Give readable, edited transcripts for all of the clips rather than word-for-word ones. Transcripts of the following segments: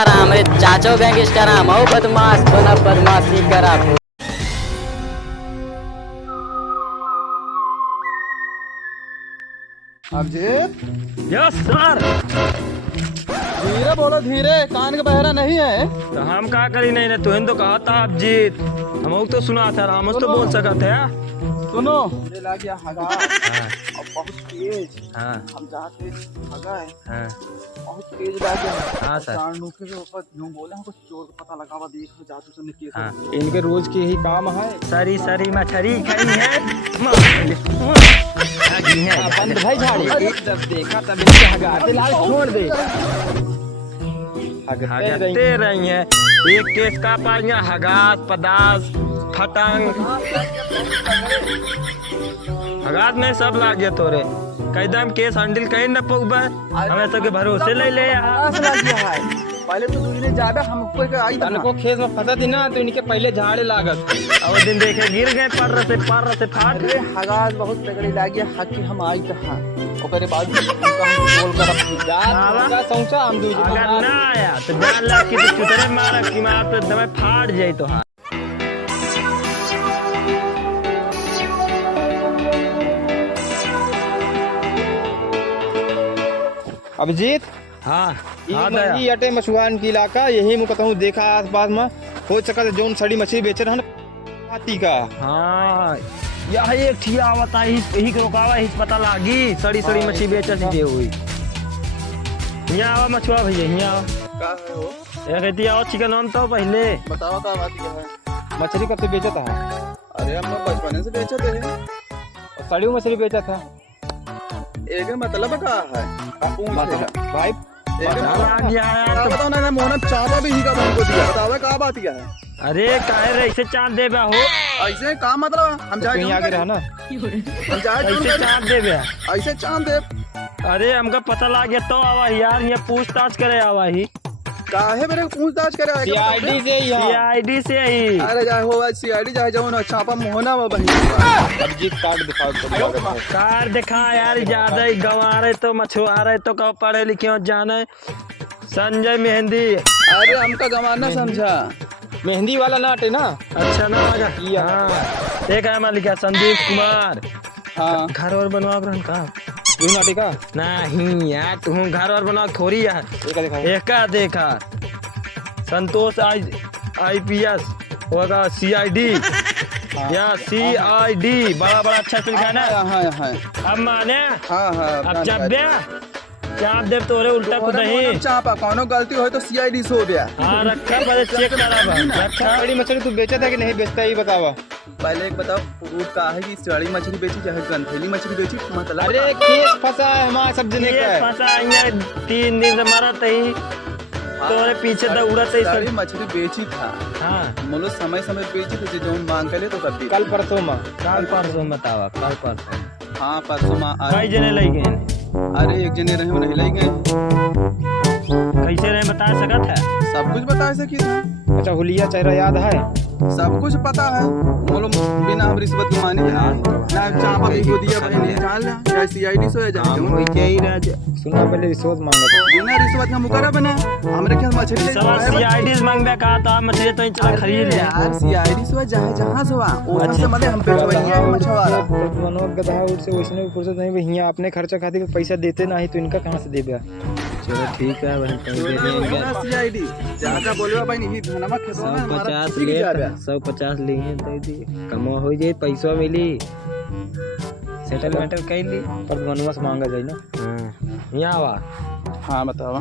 Gangster हमारे चाचो gangster हम बदमाश बना बदमाशी करा। Abhijeet, yes sir. धीरे बोलो, धीरे, कान का बहरा नहीं है। तो हम का करी नहीं तुहन तो कहा था अभिजीत, हम तो सुना था, हम तो बोल सकते हैं। सुनो, ये लग गया हगा और बहुत तेज। हाँ हम जाते हगा है, हाँ बहुत तेज लग गया। हाँ सर। जानूके के ऊपर यूं बोले हमको चोर का पता लगा हुआ, देखो जादू से निकले। हाँ। इनके रोज के यही काम है। सरी सरी मछली खाई है, बंद भाई झाड़ी, जब देखा तब इनके हगाते लाल छोड़ दे। हगते रही है। एक केस का पाइया हगास पदास फटंग हगास में सब लाग गया तोरे। कैदम केस हैंडल कहीं न पउबा, हमें सबके भरोसे ले ले यार। पहले तो दूसरे जाबे हमको के आई को खेत में फंसा थी ना, तो इनके पहले झाड़े लागत और दिन देखे गिर गए पर से फाट गए। हगास बहुत तगड़ी लागी, हकी हम आई कहां ओकरे बाद हमका हम बोल कर जा सौंचा हम दूजी अगर ना आया तो जान ला कि तो चुतरे मारा कि मार तो दमे फाट जाई तो। हां अभिजीत, हाँ ये अटे मछुआन की इलाका यही मैं कहता हूँ, देखा आस पास में हो सका जोन सड़ी मछली बेचे रहन हाथी का। हाँ यह एक ठिया आवता ही रोकावा ही पता लागी सड़ी सड़ी मछली बेचा सीधे हुई। यहाँ आवा मछुआ भैया, यहाँ आवा। का है वो? ये कहती आओ चिकन नाम तो पहले बताओ का बात क्या है? मछली कब से बेचा था? अरे हम लोग बचपन से बेचते हैं। और सड़ी मछली बेचा था। एक मतलब का है भाई, बताओ ना मोहन चापा भी ही का हमको दिया, बताओ का बात क्या है? अरे काहे रे ऐसे चाँद दे बा हो, ऐसे का मतलब हम जाए कहीं आगे रहना, हम जाए ऐसे चाँद दे बा, ऐसे चांद दे। अरे हमका पता लग गया तो आवा यार, यहाँ पूछताछ करे आवा ही। काहे मेरे को पूछताछ करे? सीआईडी से ही, सीआईडी से ही। अरे जाए हो सीआईडी जाए जाओ ना, छापा मोहना वो बनी। अभिजीत कार्ड दिखाओ, कार्ड दिखा यार, ज्यादा ही गंवा रहे तो मछुआ रहे तो कहो पढ़े लिखे जाने। संजय मेहंदी। अरे हमका गंवाना समझा, मेहंदी वाला नाट है ना। अच्छा ना लगा। हाँ एक है मैं लिखा संदीप कुमार। हाँ घर और बनवा रहन का नाटी का नहीं यार, तुम घर और बना थोड़ी है। एक देखा संतोष IPS होगा, CID या CID बड़ा बड़ा अच्छा से लिखा है ना। अब माने अब चाप दे तोरे उल्टा खुद ही चापा कोनो गलती हो तो CID से हो गया। हाँ रखा पहले चेक करा। बड़ी मछली तू बेचा था कि नहीं बेचता, ही बतावा पहले। एक बताओ प्रूफ का है कि सड़ी मछली बेची चाहे गंथेली मछली बेची, मतलब? अरे केस फंसा है हमारा सब जने का, फंसा है 3 दिन से मारा तही तोरे पीछे दौड़ा तही सड़ी मछली बेची था। हाँ मतलब समय समय बेची थी, जो मांग करे तो कर कल परसों में बतावा, कल परसों। हाँ परसों में कई जने ले गए? अरे एक जने रहे नहीं ले गए। कैसे रहे बता सकत है? सब कुछ बता सकी था। अच्छा हुलिया चेहरा याद है? सब कुछ पता है। बोलो बिना हम रिश्वत के माने ना चापा भी को दिया भाई नहीं जान ले, चाहे CID से जाए हम वही ही रह जा। सुना पहले रिश्वत मांगता, बिना रिश्वत का मुकरा बना हमरे के मछली ले CID मांगबे का था, मछली तो चला खरीद ले यार। CID से जाए जहां से वो से मतलब हम पे वही मछवारा मनोज गधा उठ से वैसने भी फुर्सत नहीं, भैया अपने खर्चा खातिर पैसा देते नहीं तो इनका कहां से देबे? चलो ठीक है भाई, CID ज्यादा बोलवा भाई नहीं धनमा खसवा 150 ले 150 लिए दे दी, कमा हो जाए पैसा मिली, सेटलमेंट कर ली। पर मनवा से मांगा जाए ना। यहाँ आवा। हाँ बतावा।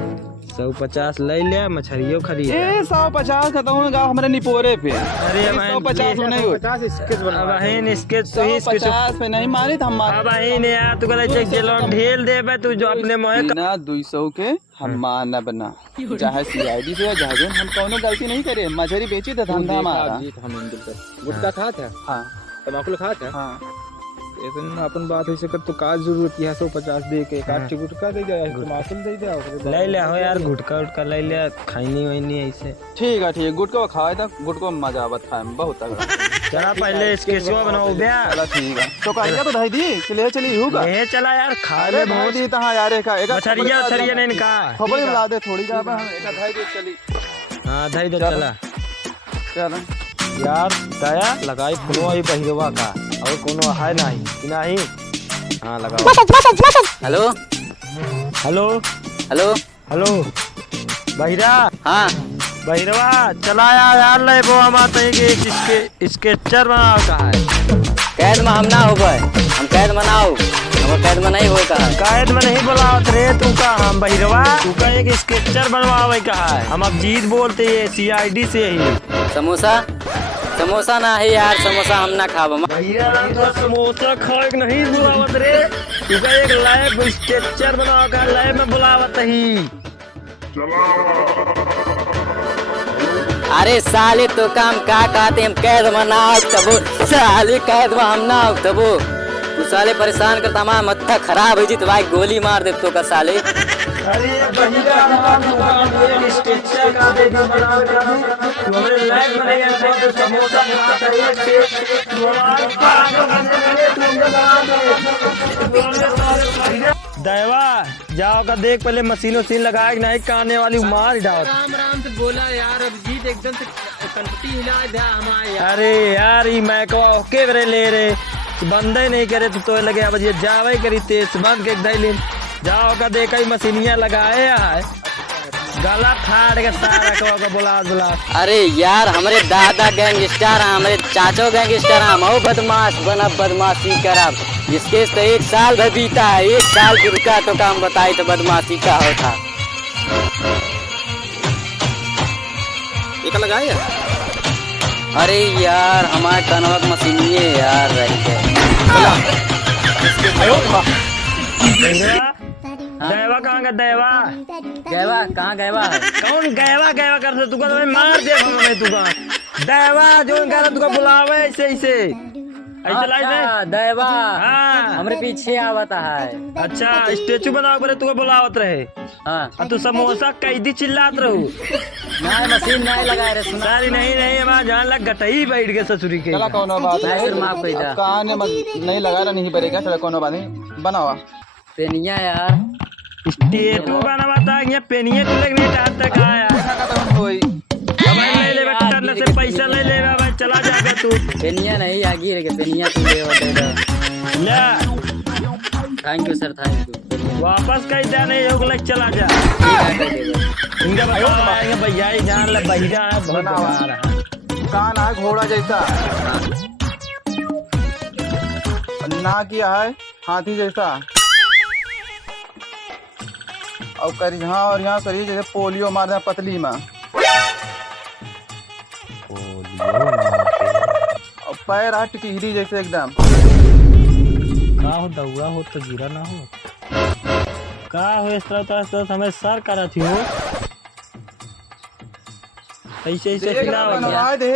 150 ले ले, मछलियों खरीद। 150 खत्म हो गया हमारे निपोरे पे। अरे 150 में नहीं हो, 50 स्केच बना। अब है स्केच तो ही 150 पे नहीं मारे तो हम अब है ने यार, तू कहले चेक जेलोन ढेल देबे तू जो अपने मोहे ना 200 के हम माना बना, चाहे CID से चाहे हम कोनो गलती नहीं करे, मछली बेची तो धंधा हमारा। गुटखा खा था? हाँ तम्बाकू खा था। हाँ अपन बात हो सके तो का जरूरत है 150 दे के काट गुटका दे जाए, तम्बाकू दे दे ले ले हो यार, गुटका उटका ले ले, खाइनी वही ऐसे। ठीक है गुटका खाए था, गुटका मजा आवत खाए में बहुत। चला पहले स्केचवा बनाओ बे। चला ठीक है तो कहिया तो धाई दी चले चली हूँ का ये चला यार खा अरे ले बहुत ही तहां यार एक मछरिया छरिया नहीं इनका खबर ला दे थोड़ी का हम एक धाई दे चली। हाँ धाई दो चला चल यार दया लगाई कोनो ही पहिरवा का और कोनो है नहीं कि नहीं। हाँ लगाओ। हेलो हेलो हेलो हेलो बहिरा हाँ बहिरवा चलाया यार ले वो हम आते हैं कि स्केचर बनाओ का है। कैद में हम ना हो गए हम कैद में ना हो हम कैद में नहीं हो कहा कैद में नहीं बुलावत रे तू का हम बहिरवा तू का एक स्केचर बनवावे का है। हम अब जीत बोलते ये CID से ही। समोसा समोसा ना है यार समोसा हम ना खाब भैया तो समोसा खाए नहीं बुलावत रे तू का एक लाइव स्केचर बनाओ का लाइव में बुलावत ही। अरे साले तो काम का कहते हम कैद में ना आओ तबो साले कैद में हम ना आओ तबो तू साले परेशान करता हमारा मत्था खराब है जी तो भाई गोली मार दे तो का साले। अरे भैया एक स्केचर का दे दो बना कर तू हमारे लाइव बनेगा तो समोसा खाता है तू हमारे देवा जाओ का देख पहले मशीनों सीन लगाए कि नहीं काने वाली मार डाल। आराम से बोला यार अभिजीत एकदम से कनपटी हिला दे हमारे यार। अरे यार ये मैं को ओके बरे ले रे बंदे नहीं करे तो लगे अब ये जावे करी तेज बंद के दैलिन जाओ का देख ही मशीनियां लगाए है गला फाड़ के सारा को बुला। अरे यार हमारे दादा गैंगस्टर हैं हमारे चाचो गैंगस्टर हैं हम बदमाश बना बदमाशी करब जिसके तो 1 साल भर बीता है 1 साल की रुका तो काम बताई तो बदमाशी का होता। एक लगाया अरे यार हमारे कनवक मशीनिए यार रह गए। देवा कहाँ का देवा गैवा कहाँ गैवा कौन गैवा करते तू का मार दे हमें तू का देवा जो कह तू का बुलावे ऐसे अच्छा दैवा हाँ हमारे पीछे आवता है। अच्छा स्टेचू बनाओ पर तू बुलावत रहे हाँ तू समोसा कैदी चिल्लात रहू नहीं मशीन नहीं लगाए रे सुना सारी नहीं हमारा जान लग गटई बैठ गए ससुरी के। चला कौन बात नहीं सर माफ कर दा कान नहीं लगा रहा नहीं पड़ेगा चला कौन बात नहीं बनावा पेनिया यार स्टेचू बनवाता ये पेनिए तू लग नहीं टाट तक आया कोई ले ले बेटा से पैसा ले ले भाई चला जाकर तू पेनिया नहीं आगे रे पेनिया तू ले ले thank you sir thank you वापस कहीं जा नहीं होगा चला जा इनका बताओ भैया ही जान ले बहिरा है बहुत बड़ा कान है घोड़ा जैसा ना किया है हाथी जैसा और कर यहाँ और यहाँ करिए जैसे पोलियो मार दे पतली में और पैर है टिकरी जैसे एकदम का हो दउआ हो तो गिरा ना हो का हो इस तरह हमें सर करा थी हो ऐसे खिलाओ नहाए दे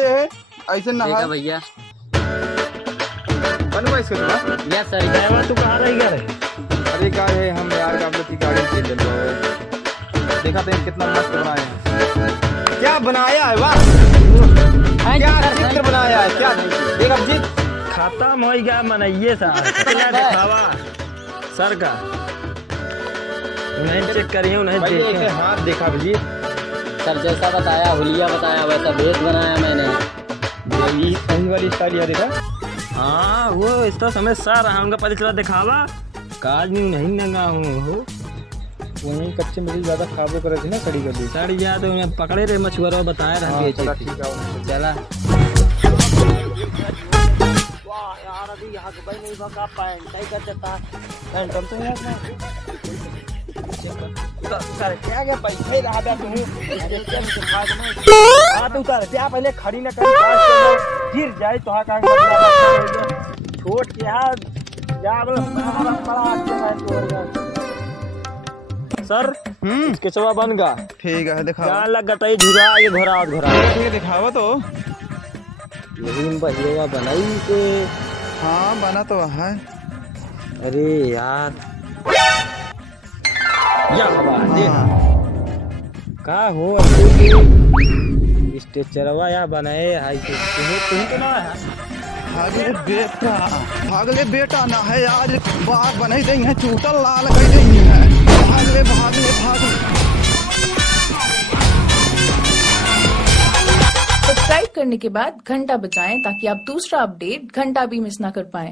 ऐसे नहा भैया बनवा इसके यस सर देवा तू कहाँ रह गया रे अरे क्या है हम यार गामले की गाड़ी से ले लो देखा तो कितना मस्त बनाया है क्या बनाया है वाह क्या चित्र बनाया है क्या देख अब जी खत्म हो गया मनइये सा दिखावा सर का उन्हें चेक करिए उन्हें देखे हाथ देखा जी सर जैसा बताया हुलिया बताया वैसा भेद बनाया मैंने यही सही वाली स्टाइल यार देखा हाँ वो इस तरह समय सर हमका पता चला दिखावा काज नहीं नंगा हूँ हो वहीं कच्चे मिल ज्यादा खाबो करे थे ना कड़ी कर दी सड़ गया तो उन्हें पकड़े रहे मछुआरा बताया रहा बेचे चला ठीक है चला यार अभी यहाँ भाई नहीं भगा पैंट ही कर देता पैंट हम तो यार सर क्या गया पैसे रहा बे तुम हां तो उतार क्या पहले खड़ी ना कर गिर जाए तो हां का छोट के हाथ जा बड़ा अच्छा सर केचवा बन गा ठीक है दिखा जान लग गटई झुरा ये घोरा ये दिखावा तो यही बहिएगा बनाई के हाँ बना तो है अरे यार या हवा दे का हो स्ट्रेचरवा या बनाए हाई तुम तो ना है। भागले बेटा ना है आज बात बन गई है चूटल लाल कर गई है भागले भागले भागले। सब्सक्राइब करने के बाद घंटा बजाएं ताकि आप दूसरा अपडेट घंटा भी मिस ना कर पाएं।